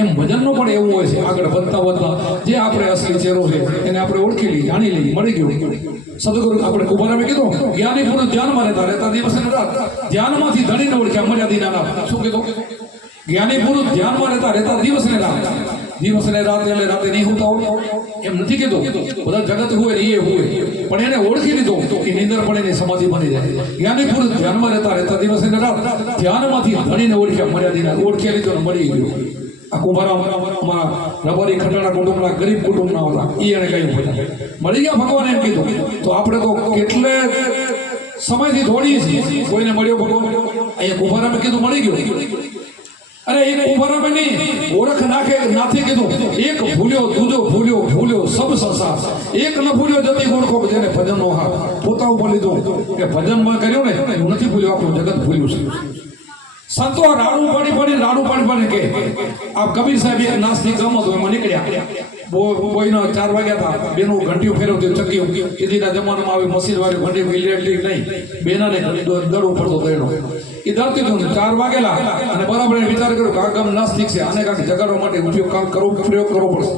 એમ ભજનનું પણ એવું હોય છે. આગળ વધતા જે આપણે અસલી ચહેરો છે એને આપણે ઓળખી લઈએ, જાણી લઈએ, મળી ગયું. સદગુરુ આપણે કુંભારામે કીધું, જ્ઞાની પુરુષ ધ્યાનમાં રહેતા દિવસ ને રાત, ધ્યાનમાંથી ધણીને ઓળખ્યા મર્યાદિના નામ. શું કીધું? જ્ઞાની પુરુષ ધ્યાનમાં રહેતા દિવસ ને રાત. દિવસ ને રાત એટલે રાતે નહીં હોતા હોય એમ નથી કીધું. બધા જગત હોય એ હોય, પણ એને ઓળખી લીધો કે નિંદર પણ એની સમાધિ બની જાય. જ્ઞાની પુરુષ ધ્યાનમાં રહેતા દિવસ ને રાત, ધ્યાનમાંથી ધણીને ઓળખ્યા મર્યાદિના, ઓળખી લીધો ને મળી ગયો. આ કુંભારામ અમારા રબારી ખટાણા કુટુંબના, ગરીબ કુટુંબના હતા, એ એને કહ્યું મળી ગયા ભગવાન એમ કીધું. તો આપણે તો કેટલે સમયથી દોડીએ છીએ, કોઈને મળ્યો ભગવાન? અહીંયા કુંભારામે કીધું મળી ગયો. અરે એક ઉભરાવે નહીં, ઓળખ નાખે નાથી કીધું એક ભૂલ્યો દૂજો ભૂલ્યો સબ સંસાર, એક ન ભૂલ્યો જતી ઓળખો જેને ભજનનો હાર. પોતા ઉપર લીધું કે ભજનમાં કર્યું ને હું નથી ભૂલ્યો, આખું જગત ભૂલ્યું છે. સંતો રાડું પાડી કે આ કબીર સાહેબ એક નાસ્તિક ગમત એમાં નીકળ્યા. બોયનો 4 વાગ્યા હતા, બેનું ઘંટીઓ ફેરવતી ચક્કી એદીના જમાનામાં આવી મશીન વાળી ઘંટી ઇલેક્ટ્રિક નહીં, બેનાને દડું પડતો દડો એ દળતી હતું. 4 વાગેલા અને બરાબર એને વિચાર કર્યો કે આ ગામ નાસ્તિક છે, આને કાંઈક જગાડવા માટે પ્રયોગ કરવો પડશે.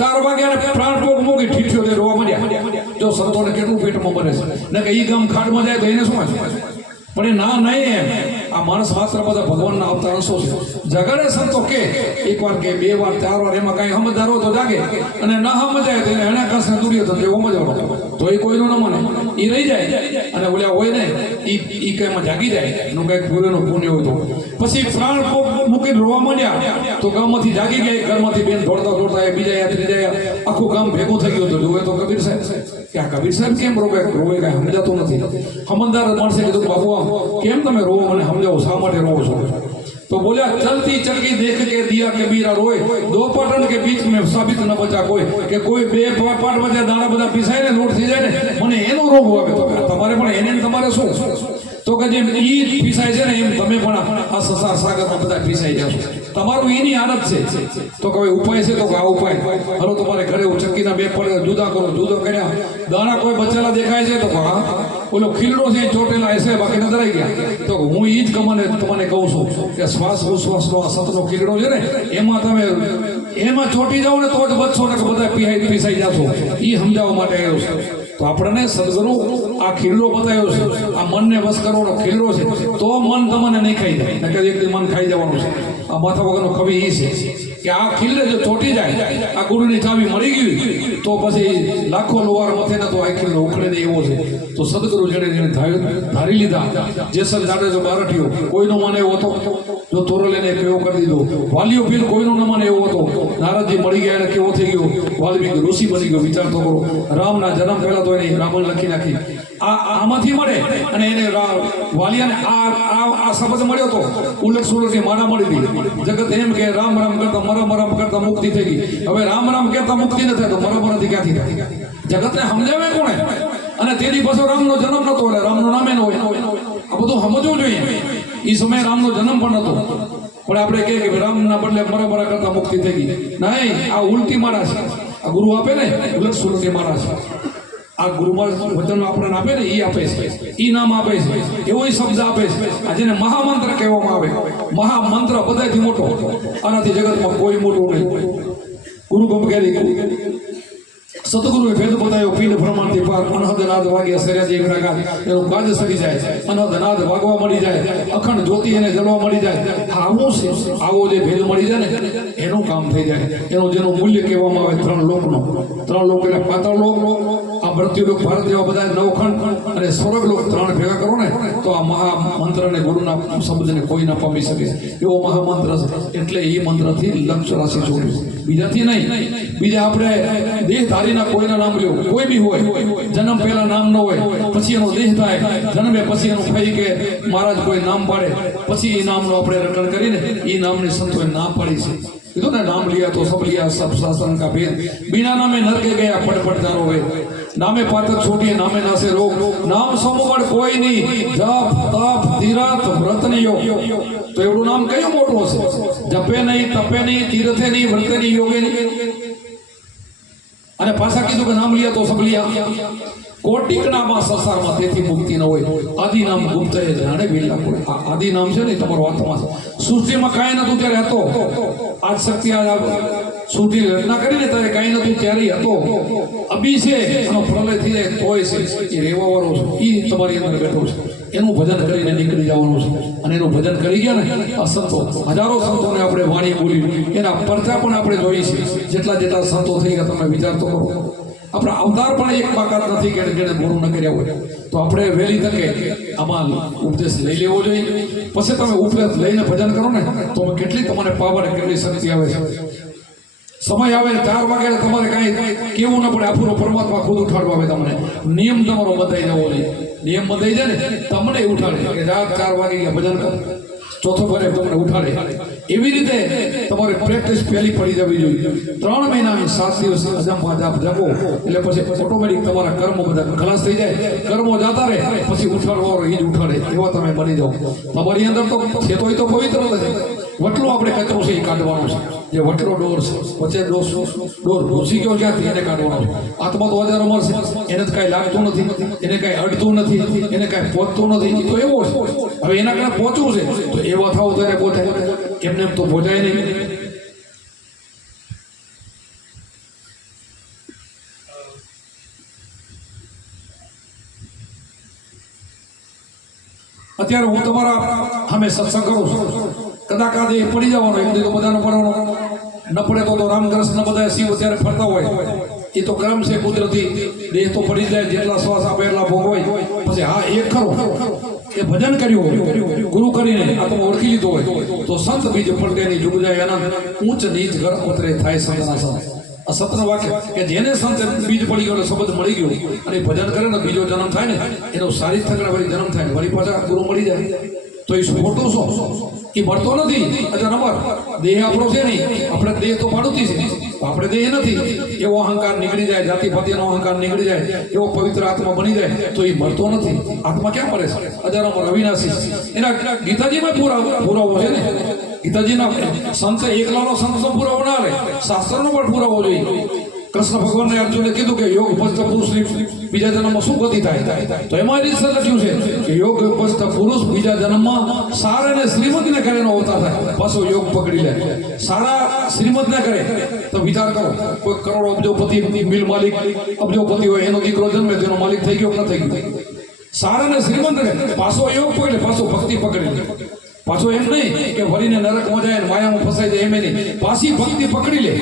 4 વાગ્યા પ્રાણ પોક મૂકી ઠીઠીઓ તે રોવા માંડ્યા. જો સંતોને કેટલું પેટમાં બને છે ને કે એ ગામ ખાડમાં જાય તો એને શું પણ એ ના નહીં એમ. આ માણસ માત્ર બધા ભગવાનના અવતાર અંશો છે. જગાડે સંતો કે 1 વાર કે 2 વાર 4 વાર, એમાં કાંઈ સમજદાર હોય તો જાગે, અને ના સમજાય તો એને હણાકાશને દુર્યોધન જેવો મજાનો તો એ કોઈનું ન માને, એ રહી જાય. અને ઓલા હોય ને એ કઈમાં જાગી જાય, એનું કંઈક પૂરેનું પુણ્ય હોય તો પછી પ્રાણ મૂકીને રોવા માંડ્યા તો ગામમાંથી જાગી ગયા. ઘરમાંથી બેન દોડતા બીજા ત્રીજા આખું ગામ ભેગું થઈ ગયું. તો જોવે તો કબીર સાહેબ કે આ કબીર સાહેબ કેમ રોવે કાંઈ સમજાતું નથી. સમજદાર માણસે કીધું બાબુ કેમ તમે રોવો, મને સમજાવો શા માટે રોવો છો? तो बोला चलती चक्की देख के दिया कबीरा रोए, 2 पटन के बीच में साबित न बचा कोई, કે કોઈ 2 પાટ વચ્ચે દાણા બધા પીસાય ને લોટ થઈ જાય ને મને એનો રોગ આવે. તો તમારે પણ એને તમારે શું? તો કે જેમ ઈ પીસાય છે ને એમ તમે પણ આ સંસાર સાગરમાં બધા પીસાઈ જશો. તમારું એની આદત છે. તો કોઈ ઉપાય છે? તો આ ઉપાય હલો તમારે ઘરે ચક્કીના 2 પડે જુદા કરો. જુદો કર્યા દાણા કોઈ બચેલા દેખાય છે તો હા ઓલો ખીલડો છે ચોટેલા હશે, બાકી નજરાઈ ગયા. તો હું ઈ જ તમને કહું છું કે શ્વાસ ઉશ્વાસનો આ સતનો ખીલડો છે ને એમાં ચોટી જાવ ને તો જ બચશો ને કે બધા પીસાઈ જશો. એ સમજાવવા માટે આવ્યો છે. તો આપણને સદગુરુ આ ખીલ્લો બતાવ્યો છે, આ મનને વશ કરવાનો ખીલ્લો છે. તો મન તમને નહીં ખાઈ જાય, નકર એક દી મન ખાઈ જવાનું છે. આ માથા વગરનો કવિ એ છે કે આ ખીલ્લે જો ચોટી જાય, આ ગુરુની ચાવી મળી ગઈ તો પછી લાખો લોહાર મથે ને તો આ ખીલ્લો ઉખડે દે એવો છે. તો સદગુરુ જેને ધારી લીધા, જેસલ જાડેજો બારઠિયો કોઈનો માને એવો હતો, જો તોરલેને કેવો કરી દીધો. વાલીઓ પીર કોઈનો ન માને એવો હતો. નારદજી મળી ગયા એને કેવો થઈ ગયો, વાલ્મીકી ઋષિ બની ગયો. વિચાર તો કરો, રામના જન્મ પહેલા તો એને રાવણ લખી નાખી. આમાંથી મળે અને એને વાલિયાને આ શબ્દ મળ્યો તો ઉલટ સુલટની માળા મળી ગઈ. જગત એમ કે રામ રામ કરતા મરમ કરતા મુક્તિ થઈ ગઈ. હવે રામ રામ કરતા મુક્તિ ન થાય તો મરમથી ક્યાંથી થાય? જગતને સમજાવે કોણે? અને તેની પાછો રામનો જન્મ નતો, એટલે રામનું નામે ન હોય. આ બધું સમજવું જોઈએ. એ સમયે રામનો જન્મ પણ નતો, પણ આપણે કહીએ કે રામના બદલે મરમરા કરતા મુક્તિ થઈ ગઈ. નહીં, આ ઉલટી માળા છે. આ ગુરુ આપે ને ઉલટ સુલટી માળા છે. આ ગુરુમાં વચન આપણને આપે ને એ આપે છે, એ નામ આપે છે, એવો શબ્દ આપે છે. આ જેને મહામંત્ર કહેવામાં આવે. મહામંત્ર બધાથી મોટો, આનાથી જગતમાં કોઈ મોટું નહીં. ગુરુ ગમગેરી સતગુરુએ ભેદ બતાવ્યો. પીડ બ્રહ્માંડથી પાર અનહદ નાદ વાગ્યા સર્યાજી વિરાગાત, એનું કાજ સરી જાય, અનહદ નાદ વાગવા મળી જાય, અખંડ જ્યોતિ એને જળવા મળી જાય. આવું છે, આવો જે ભેદ મળી જાય ને એનું કામ થઈ જાય. એનું જેનું મૂલ્ય કહેવામાં આવે 3 લોકનો. 3 લોક એટલે પાતાળ લોક, આ મૃત્યુલોક, ભારત એવા બધા 9 ખંડ અને સ્વર્ગલોક 3 ભેગા કરો ને તો આ મહામંત્રને ગુરુના શબ્દને કોઈ ના પામી શકે એવો મહામંત્ર છે. એટલે એ મંત્રથી લક્ષ રાશિ જોડ્યું, બીજાથી નહીં. બીજા આપણે દેહધારીના કોઈના નામ લ્યો, કોઈ બી હોય, જન્મ પહેલા નામ ન હોય, પછી એનો દેહ થાય, જન્મે પછી એનું થઈ કે મહારાજ કોઈ નામ પાડે, પછી એ નામનું આપણે રટણ કરીને એ નામની સંતોએ ના પાડી છે. કીધું ને નામ लिया तो सब लिया, सब शासन का भेद, बिना नामे नरके गया पटपटदारो वे, नामे पातक छोटी नामे नासे रोग, नाम समूह कोई नहीं, जप तप तीरथ व्रत नहीं योग. तो एवढું નામ કયું મોટું હશે? જપે નહીં, તપે નહીં, તીર્થે નહીં, વ્રતે નહીં, યોગે નહીં. અને પાછા કીધું કે નામ लिया तो सब लिया. કોટિકનામાં સંસારમાં તેથી મુક્તિ ન હોય. આદિ નામ ગુપ્ત એ જાણે બિલ્લા કોઈ. આદિ નામ છે ને તમારો આત્મા છે. સૃષ્ટિમાં કાંઈ નતું ત્યારે હતો. આજ શક્તિ સૃષ્ટિ રચના કરીને ત્યારે કાંઈ નતું ત્યારે હતો. અભી છે એનો પ્રલય થઈ જાય તોય છે. એ રહેવા વાળો છે, એ તમારી અંદર બેઠો છે. એનું ભજન કરીને નીકળી જવાનું છે. અને એનું ભજન કરી ગયા ને આ સંતો, હજારો સંતોને આપણે વાણી બોલી, એના પરચા પણ આપણે જોઈ છે. જેટલા સંતો થઈ ગયા તમે વિચાર તો કરો. આપણા અવતાર પણ એક બાકાત નથી કે જેને ગુરુ ન કર્યા હોય. તો આપણે વહેલી તકે આમાં ઉપદેશ લઈ લેવો જોઈએ. પછી તમે ઉપદેશ લઈને ભજન કરો ને તો કેટલી તમારે પાવર, કેટલી શક્તિ આવે છે. સમય આવે 4 વાગે તમારે કાંઈ કેવું ન પડે, આફુરો પરમાત્મા ખુદ ઉઠાડવા આવે. તમને નિયમ તમારો બધાઈ જવો જોઈએ. નિયમ બધાઈ જાય ને તમને ઉઠાડે કે રાત 4 વાગે ગયા ભજન કરો. ચોથો ફરે તમને ઉઠાડે એવી રીતે તમારે પ્રેક્ટિસ પહેલી પડી જવી જોઈએ 3 મહિના 7 દિવસ અજંપા જાપ જપો એટલે પછી ઓટોમેટિક તમારા કર્મો બધા ખલાસ થઈ જાય કર્મો જાતા રહે પછી ઉઠાડવાનો એ જ ઉઠાડે એવા તમે બની જાઓ તમારી અંદર તો છે તો પવિત્ર નથી વટલો આપણે કચરો છે એ કાઢવાનો છે જે વટલો ડોર છે વચ્ચે ડોર ઘૂસી ગયો ક્યાંથી એને કાઢવાનો છે આત્મા તો હજારો મળશે એને તો કાંઈ લાગતું નથી એને કાંઈ અડતું નથી એને કાંઈ પહોંચતું નથી એ તો એવો છે હવે એના કારણે પહોંચવું છે તો એવા થાવ તો એને પોતે એમને એમ તો પહોંચાય નહીં અત્યારે હું તમારા સામે સત્સંગ કરું છું કદાચ આ દેહ પડી જવાનો એમ તો બધાનો પડવાનો ન પડે તો રામકૃષ્ણ બધા શિવ અત્યારે ફરતા હોય એ તો ક્રમ છે કુદરતી દેહ તો પડી જાય જેટલા શ્વાસ આપે એટલા ભોગવાય પછી હા એક ખરો એ ભજન કર્યું હોય ગુરુ કરીને આત્મા ઓળખી લીધો હોય તો સંત બીજ પડદેની જુગ જાય આનંદ ઊંચ નીચ ઘર ઉતરે થાય સંતના સંત આ સતનું વાક્ય કે જેને સંત બીજ પડી ગયો શબ્દ મળી ગયો અને ભજન કરે ને બીજો જન્મ થાય ને એનો સારી થકડા વળી જન્મ થાય વળી પાછા ગુરુ મળી જાય તો એ ખોટું શું એ મળતો નથી અચ્છા નંબર દેહ આપણો છે નહીં આપણે દેહ તો પાડુતી છે આપણે દેહ નથી એવો અહંકાર નીકળી જાય જાતિ પાતિનો અહંકાર નીકળી જાય એવો પવિત્ર આત્મા બની જાય તો એ મળતો નથી આત્મા ક્યાં મળે છે હજારોમાં અવિનાશી એના ગીતાજીમાં પુરાવો છે ને ગીતાજીના સંત એકલાનો સંત તો પુરાવો ના લે શાસ્ત્રનો પણ પુરાવો જોઈએ કૃષ્ણ ભગવાનને અર્જુને કીધું કે યોગ ભસ્ત પુરુષની બીજા જન્મમાં શું ગતિ થાય તો એમાં જ લખ્યું છે કે યોગ ભસ્ત પુરુષ બીજા જન્મમાં સારા અને શ્રીમંતને કરે એનો અવતાર થાય પાછો યોગ પકડી લે સારા શ્રીમંતને કરે તો વિચાર કરો કોઈ કરોડો અબજોપતિ મિલ માલિક અબજોપતિ હોય એનો દીકરો જન્મે તેનો માલિક થઈ ગયો કે ન થઈ ગયો સારા અને શ્રીમંત પાછો યોગ પકડે પાછો ભક્તિ પકડી લે પાછો એમ નહીં કે વરીને નરકમાં જાય માયામાં ફસાઈ જાય એમ નહીં પાછી ભક્તિ પકડી લે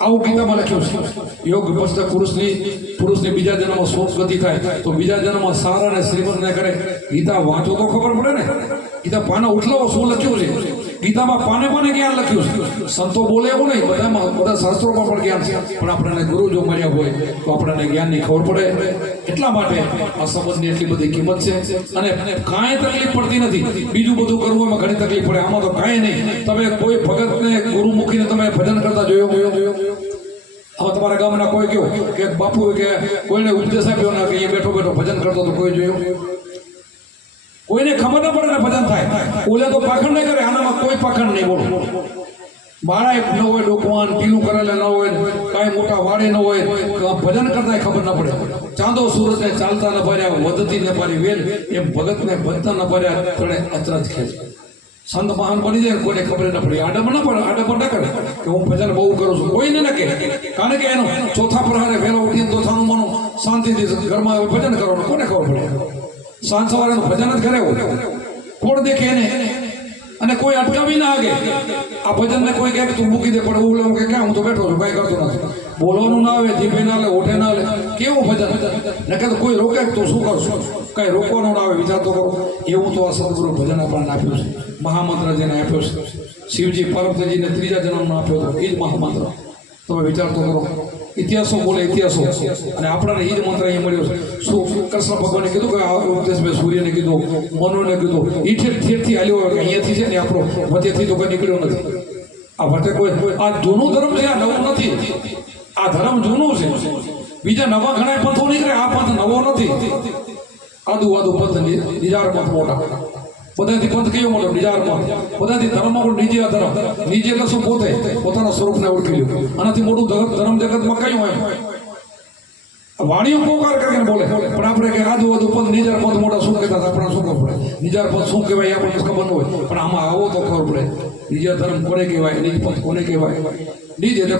આવું ગીતામાં લખ્યું છે યોગ ભસ્ત પુરુષની બીજા જન્મમાં શોક ગતિ થાય તો બીજા જન્મમાં સારા અને શ્રીમંત ને કરે ગીતા વાંચો તો ખબર પડે ને ગીતા પાના ઉઠલાવો શું લખ્યું છે ગીતામાં પાને જ્ઞાન લખ્યું છે સંતો બોલે એવું નહીં બધા શાસ્ત્રોમાં પણ જ્ઞાન છે પણ આપણને ગુરુ જો મળ્યા હોય તો આપણને જ્ઞાનની ખબર પડે એટલા માટે આ સંબંધની એટલી બધી કિંમત છે અને કાંઈ તકલીફ પડતી નથી બીજું બધું કરવું એમાં ઘણી તકલીફ પડે આમાં તો કાંઈ નહીં તમે કોઈ ભગતને ગુરુ મૂકીને તમે ભજન કરતા જોયો હવે તમારા ગામના કોઈ કહ્યું કે બાપુ કે કોઈને ઉપદેશ આપ્યો ના કે એ બેઠો બેઠો ભજન કરતો તો કોઈ જોયું કોઈને ખબર ન પડે ને ભજન થાય ઓલે તો પાખંડ નહીં કરે આનામાં કોઈ પાખંડ નહીં બોલો બાળા ન હોય ડોકવાન પીલું કરેલા ન હોય કાંઈ મોટા વાડે ન હોય ભજન કરતા ખબર ન પડે ચાંદો સુરતને ચાલતા ન ભર્યા વધતી ન પારી વેલ એમ ભગતને ભજતા ન ભર્યા ત્રણે અચરજ ખેંચ સંત મહાન બની જાય કોઈને ખબર ન પડે આડમ ન કરે કે હું ભજન બહુ કરું છું કોઈને ન કહે કારણ કે એનો ચોથા પ્રહારે વહેલો ઉઠીને તોથાનું મનો શાંતિથી ઘરમાં ભજન કરવાનું કોને ખબર પડે સાંજ સવારે ભજન જ કરે કોણ દેખે એને અને કોઈ અટકાવી ના આગે આ ભજનને કોઈ કહે તું મૂકી દે પડે હું કે ક્યાં હું તો બેઠો છું કાંઈ કરતો નથી બોલવાનું ના આવે જીભે ના લે ઓઠે ના લે કેવું ભજન ને કે કોઈ રોકે તો શું કરશું કાંઈ રોકવાનું ના આવે વિચાર તો કરો એવું તો આ સદગુરુ ભજન આપણને આપ્યું છે મહામંત્ર જેને આપ્યો છે શિવજી પાર્વતીજીને ત્રીજા જન્મનો આપ્યો હતો એ જ મહામંત્ર તમે વિચાર તો કરો ઇતિહાસો બોલે ઇતિહાસો અને આપણને એ જ મંત્ર અહીંયા મળ્યો છે શું કૃષ્ણ ભગવાને કીધું કે આ ઉપદેશ મેં સૂર્યને કીધું મનુને કીધું એ ઠેરથી હાલ્યો કે અહીંયાથી છે ને આપણો વચ્ચેથી તો કંઈ નીકળ્યો નથી આ વચ્ચે કોઈ આ જૂનું ધર્મ છે આ નવું નથી આ ધર્મ જૂનું છે બીજા નવા ઘણા પંથો નીકળે આ પંથ નવો નથી આદુ પંથ નિજાર પંથ મોટા બધાથી પંથ કયો મોટો નિજાર પંથ બધાથી ધર્મમાં પણ નીચે ધર્મ નીચે એટલે શું પોતે પોતાના સ્વરૂપને ઓળખી લ્યો આનાથી મોટું ધર્મ જગતમાં કયું હોય વાણીઓ પોકાર કરીને બોલે પણ આપણે કે આદુ પંથ નિજાર પંથ મોટા શું કહેતા આપણને શું ખબર પડે નિજાર પંથ શું કહેવાય આપણને ખબર ન હોય પણ આમાં આવો તો ખબર પડે નિજાર ધર્મ કોને કહેવાય નિજ પંથ કોને કહેવાય નિજ એટલે